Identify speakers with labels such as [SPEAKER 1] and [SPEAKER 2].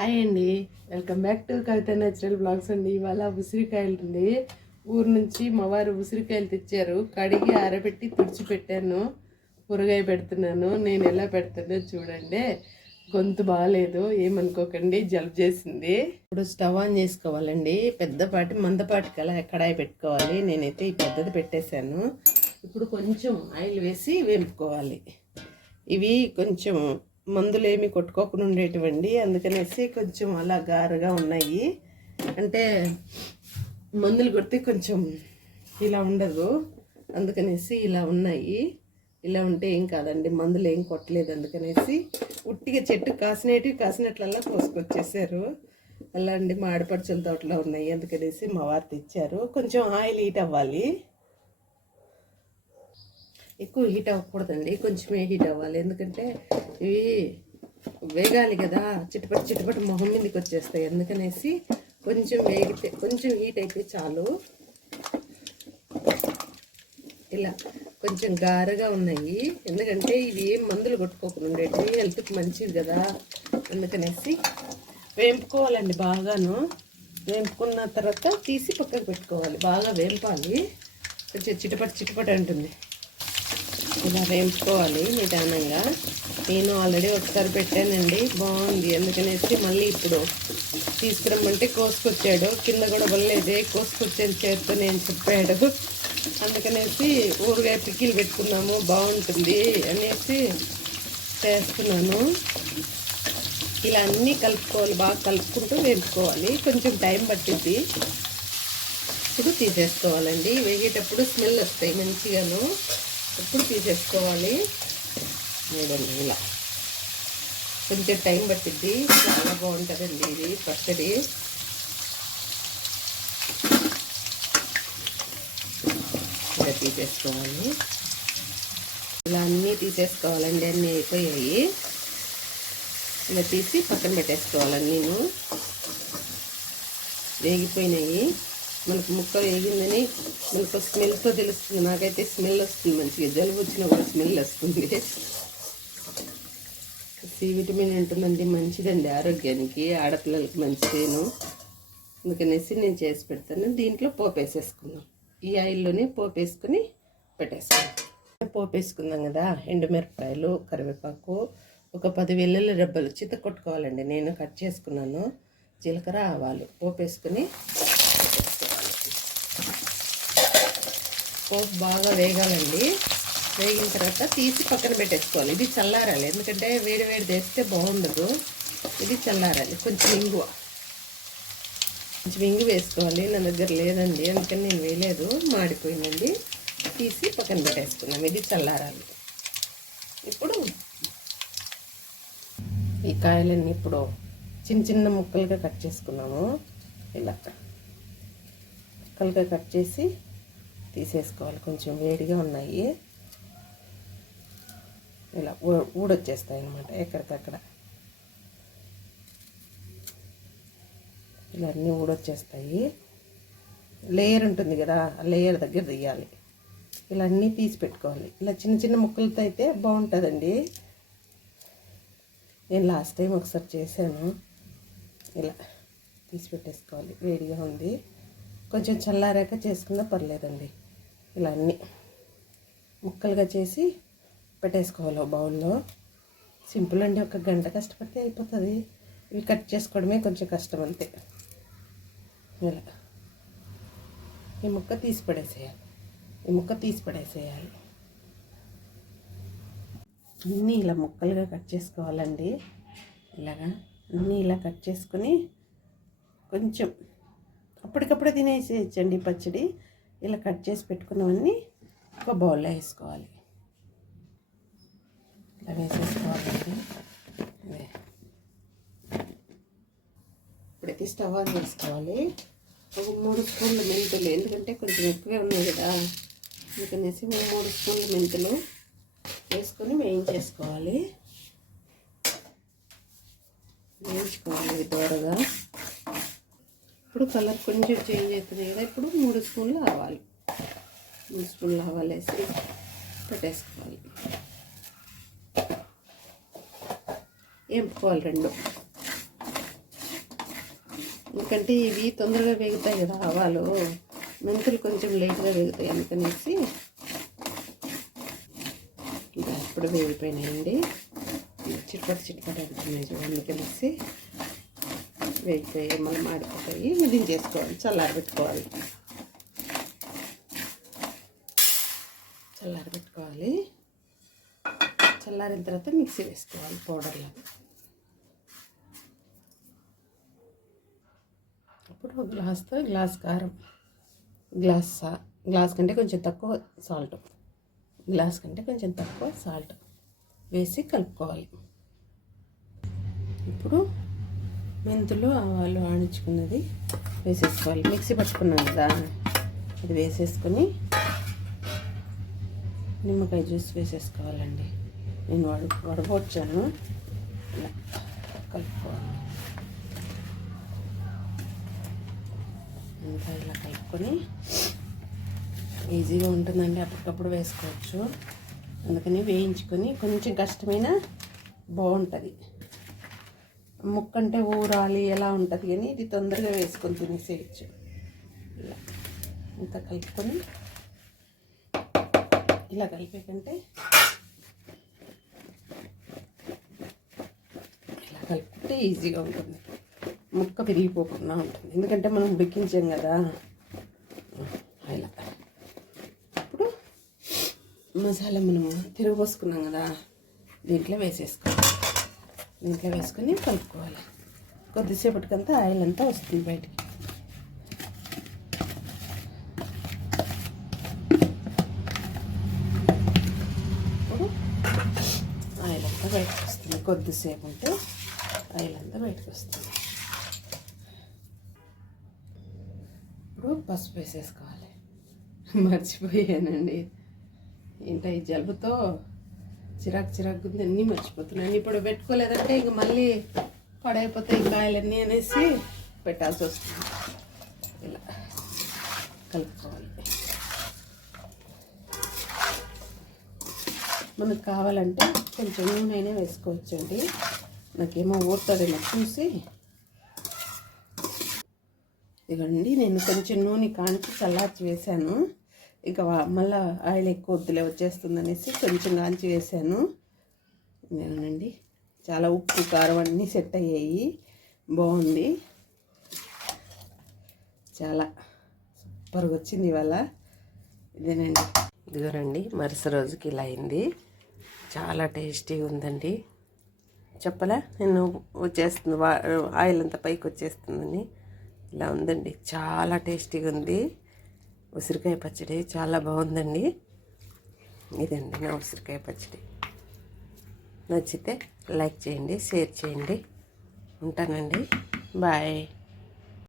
[SPEAKER 1] Hi అండి. Welcome back to Kavitha natural blogs అండి. ఇవాళ ఉసిరికాయలు ఉంది ఊరు నుంచి మా వారు ఉసిరికాయలు తెచ్చారు. కడిగి ఆరబెట్టి తుడిచి పెట్టాను. ఊరగాయ పెడుతున్నాను. నేను ఎలా పెడుతుందో చూడండి. గొంతు బాగాలేదు ఏమనుకోకండి. జలుబు చేసింది. ఇప్పుడు స్టవ్ ఆన్ చేసుకోవాలండి. పెద్దపాటి మందపాటి కల కడాయి పెట్టుకోవాలి. నేనైతే ఈ పెద్దది పెట్టేశాను. ఇప్పుడు కొంచెం ఆయిల్ వేసి వేపుకోవాలి. ఇవి కొంచెం మందులు ఏమి కొట్టుకోకుండా ఉండేటివండి. అందుకనేసి కొంచెం అలా గారుగా ఉన్నాయి. అంటే మందులు కొడితే కొంచెం ఇలా ఉండదు. అందుకనేసి ఇలా ఉన్నాయి. ఇలా ఉంటే ఏం కాదండి మందులు ఏం కొట్టలేదు అందుకనేసి ఉట్టిగా చెట్టు కాసినేటివి కాసినట్లల్లా కోసుకొచ్చేసారు. అలా అండి మా ఆడపడుచుల తోటలో ఉన్నాయి. అందుకనేసి మా వారు తెచ్చారు. కొంచెం ఆయిల్ హీట్ అవ్వాలి. ఎక్కువ హీట్ అవ్వకూడదండి. కొంచెమే హీట్ అవ్వాలి. ఎందుకంటే ఇవి వేగాలి కదా. చిటపటి చిటపటి మొహం మీదకి వచ్చేస్తాయి. అందుకనేసి కొంచెం వేగితే కొంచెం హీట్ అయితే చాలు. ఇలా కొంచెం గారగా ఉన్నాయి. ఎందుకంటే ఇవి ఏం మందులు కొట్టుకోకుండా ఉండేటివి. హెల్త్కి మంచిది కదా. అందుకనేసి వేంపుకోవాలండి బాగాను. వేంపుకున్న తర్వాత తీసి పక్కకు పెట్టుకోవాలి. బాగా వేంపాలి. కొంచెం చిటపటి చిటపటి అంటుంది. ఇలా వేయించుకోవాలి నిదానంగా. నేను ఆల్రెడీ ఒకసారి పెట్టానండి బాగుంది. అందుకనేసి మళ్ళీ ఇప్పుడు తీసుకురమ్మంటే కోసుకొచ్చాడు. కింద కూడా వల్లేదే కోసుకొచ్చేది చేతితో నేను చెప్పాడు. అందుకనేసి ఊరుగా పిక్కిలు పెట్టుకున్నాము బాగుంటుంది అనేసి చేస్తున్నాను. ఇలా అన్నీ కలుపుకోవాలి బాగా కలుపుకుంటూ వేపుకోవాలి కొంచెం టైం పట్టింది ఇప్పుడు తీసేసుకోవాలండి. వేగేటప్పుడు స్మెల్ వస్తాయి మంచిగాను. ఇప్పుడు తీసేసుకోవాలి. చూడండి ఇలా కొంచెం టైం పట్టిద్ది. చాలా బాగుంటుందండి ఇది పచ్చడి. ఇలా తీసేసుకోవాలి. ఇలా అన్నీ తీసేసుకోవాలండి అన్నీ అయిపోయాయి. ఇలా తీసి పక్కన పెట్టేసుకోవాలండి నేను వేగిపోయినాయి. మనకు ముక్క వేగిందని మనకు స్మెల్తో తెలుస్తుంది. నాకైతే స్మెల్ వస్తుంది మంచిగా. జలుబు వచ్చినా కూడా స్మెల్ వస్తుంది. సి విటమిన్ ఉంటుందండి. మంచిదండి ఆరోగ్యానికి. ఆడపిల్లలకి మంచిదేను అందుకనేసి నేను చేసి పెడతాను. దీంట్లో పోపు వేసేసుకుందాం. ఈ ఆయిల్లోనే పోపు వేసుకుని పెట్టేసుకుందాం. పోపు వేసుకుందాం కదా. ఎండుమిరపకాయలు కరివేపాకు ఒక పది వెల్లుల్లి రెబ్బలు చిత కొట్టుకోవాలండి నేను కట్ చేసుకున్నాను. జీలకర్ర ఆవాలు. పోపు వేసుకుని పోపు బాగా వేగాలండి. వేగిన తర్వాత తీసి పక్కన పెట్టేసుకోవాలి. ఇది చల్లారాలి. ఎందుకంటే వేడి వేడి తెస్తే బాగుండదు. ఇది చల్లారాలి. కొంచెం ఇంగువ. కొంచెం ఇంగు వేసుకోవాలి. నా దగ్గర లేదండి. అందుకని నేను వేయలేదు. మాడిపోయిందండి. తీసి పక్కన పెట్టేసుకున్నాం ఇది చల్లారాలి. ఇప్పుడు ఈ కాయలన్నీ ఇప్పుడు చిన్న చిన్న ముక్కలుగా కట్ చేసుకున్నాము. ఇలా ముక్కలుగా కట్ చేసి తీసేసుకోవాలి. కొంచెం వేడిగా ఉన్నాయి. ఇలా ఊడొచ్చేస్తాయి అనమాట ఎక్కడికక్కడ. ఇలా అన్నీ ఊడొచ్చేస్తాయి. లేయర్ ఉంటుంది కదా ఆ లేయర్ దగ్గర తీయాలి ఇలా అన్నీ తీసి పెట్టుకోవాలి. ఇలా చిన్న చిన్న ముక్కలతో అయితే బాగుంటుందండి. నేను లాస్ట్ టైం ఒకసారి చేశాను. ఇలా తీసి పెట్టేసుకోవాలి. వేడిగా ఉంది. కొంచెం చల్లారాక చేసుకున్నా పర్లేదండి. ఇలా అన్నీ ముక్కలుగా చేసి పెట్టేసుకోవాలి బౌల్లో. సింపుల్ అండి ఒక గంట కష్టపడితే అయిపోతుంది. ఇవి కట్ చేసుకోవడమే కొంచెం కష్టం అంతే. ఇలా. ఈ ముక్క తీసి పడేసేయాలి. ఈ ముక్క తీసి పడేసేయాలి. అన్నీ ఇలా ముక్కలుగా కట్ చేసుకోవాలండి. ఇలాగా అన్నీ ఇలా కట్ చేసుకొని కొంచెం అప్పటికప్పుడే తినేసేయచ్చండి పచ్చడి. ఇలా కట్ చేసి పెట్టుకున్నవన్నీ ఒక బౌల్లో వేసుకోవాలి. ఇలా వేసేసుకోవాలండి. ఇప్పుడైతే స్టవ్ ఆన్ చేసుకోవాలి. ఒక మూడు స్పూన్లు మెంతులు ఎందుకంటే కొంచెం ఎక్కువే ఉన్నాయి కదా. అందుకనేసి మూడు స్పూన్లు మెంతులు వేసుకొని వేయించేసుకోవాలి. వేయించుకోవాలి దూరగా. ఇప్పుడు కలర్ కొంచెం చేంజ్ అవుతుంది కదా ఇప్పుడు మూడు స్పూన్లు ఆవాలు. మూడు స్పూన్లు ఆవాలు వేసి పెట్టేసుకోవాలి. వేపుకోవాలి రెండు. ఎందుకంటే ఇవి తొందరగా వేగుతాయి కదా ఆవాలు. మెంతులు కొంచెం లేట్గా వేగుతాయి అందుకనేసి ఇంకా ఇప్పుడు వేగిపోయినాయండి. చిట్పట చిట్పట అంటున్నాయి అందుకనేసి వేగిపోయి మళ్ళీ మాడిపోతాయి? ఇది చేసుకోవాలి చల్లారి పెట్టుకోవాలి. చల్లారి పెట్టుకోవాలి. చల్లారిన తర్వాత మిక్సీ వేసుకోవాలి పౌడర్లో. అప్పుడు ఒక గ్లాస్తో గ్లాస్ కారం. గ్లాస్ సా గ్లాస్ కంటే కొంచెం తక్కువ సాల్ట్. గ్లాస్ కంటే కొంచెం తక్కువ సాల్ట్ వేసి కలుపుకోవాలి. ఇప్పుడు మెంతులు ఆవాలు ఆడించుకున్నది వేసేసుకోవాలి. మిక్సీ పట్టుకున్నాం కదా ఇది వేసేసుకొని నిమ్మకాయ జ్యూస్ వేసేసుకోవాలండి. నేను వడ వడపోడ్చాను ఇలా కలుపుకోవాలి. ఇంకా ఇలా కలుపుకొని ఈజీగా ఉంటుందండి. అప్పటికప్పుడు వేసుకోవచ్చు. అందుకని వేయించుకొని కొంచెం కష్టమైన బాగుంటుంది. ముక్క అంటే ఊరాలి ఎలా ఉంటుంది కానీ ఇది తొందరగా వేసుకొని తినేసేయచ్చు ఇలా. ఇంత కలుపుకొని ఇలా కలిపే కంటే ఇలా కలుపుకుంటే ఈజీగా ఉంటుంది. ముక్క పెరిగిపోకుండా ఉంటుంది. ఎందుకంటే మనం ఉడికించాం కదా. ఇలా. ఇప్పుడు మసాలా మనము తిరగబోసుకున్నాం కదా. దీంట్లో వేసేసుకోవాలి. దీంట్లో వేసుకొని కలుపుకోవాలి. కొద్దిసేపటికంతా ఆయిల్ అంతా వస్తుంది బయటికి. ఇప్పుడు ఆయిల్ అంతా బయటకు వస్తుంది. కొద్దిసేపు ఉంటే ఆయిల్ అంతా బయటకు వస్తుంది. ఇప్పుడు పసుపు వేసేసుకోవాలి. మర్చిపోయానండి. ఏంటో ఈ జలుబుతో? చిరాకు చిరాకు ఉంది అన్నీ మర్చిపోతున్నాను ఇప్పుడు పెట్టుకోలేదంటే ఇంక మళ్ళీ పడైపోతాయి కాయలన్నీ అనేసి పెట్టాల్సి వస్తుంది. ఇలా కలుపుకోవాలి. మనకు కావాలంటే కొంచెం నూనె వేసుకోవచ్చండి. నాకేమో ఊరుతుందేమో చూసి. ఇదిగోండి నేను కొంచెం నూనె కాంచి చల్లార్చి వేశాను. ఇక మళ్ళీ మళ్ళా ఆయిల్ ఎక్కువ వద్దులే వచ్చేస్తుందనేసి కొంచెం కాంచి వేసాను. నేనండి చాలా ఉప్పు కారం అన్నీ సెట్ అయ్యాయి. బాగుంది. చాలా సూపర్గా వచ్చింది ఇవాళ. ఇదేనండి. ఇదిగోనండి మరుసటి రోజుకి ఇలా అయింది. చాలా టేస్టీగా ఉందండి. చెప్పలే? నేను వచ్చేస్తుంది వా ఆయిల్ అంతా పైకి వచ్చేస్తుందని. ఇలా ఉందండి. చాలా టేస్టీగా ఉంది. ఉసిరికాయ పచ్చడి చాలా బాగుందండి. ఇదండి నా ఉసిరికాయ పచ్చడి. నచ్చితే లైక్ చేయండి షేర్ చేయండి. ఉంటానండి. బాయ్.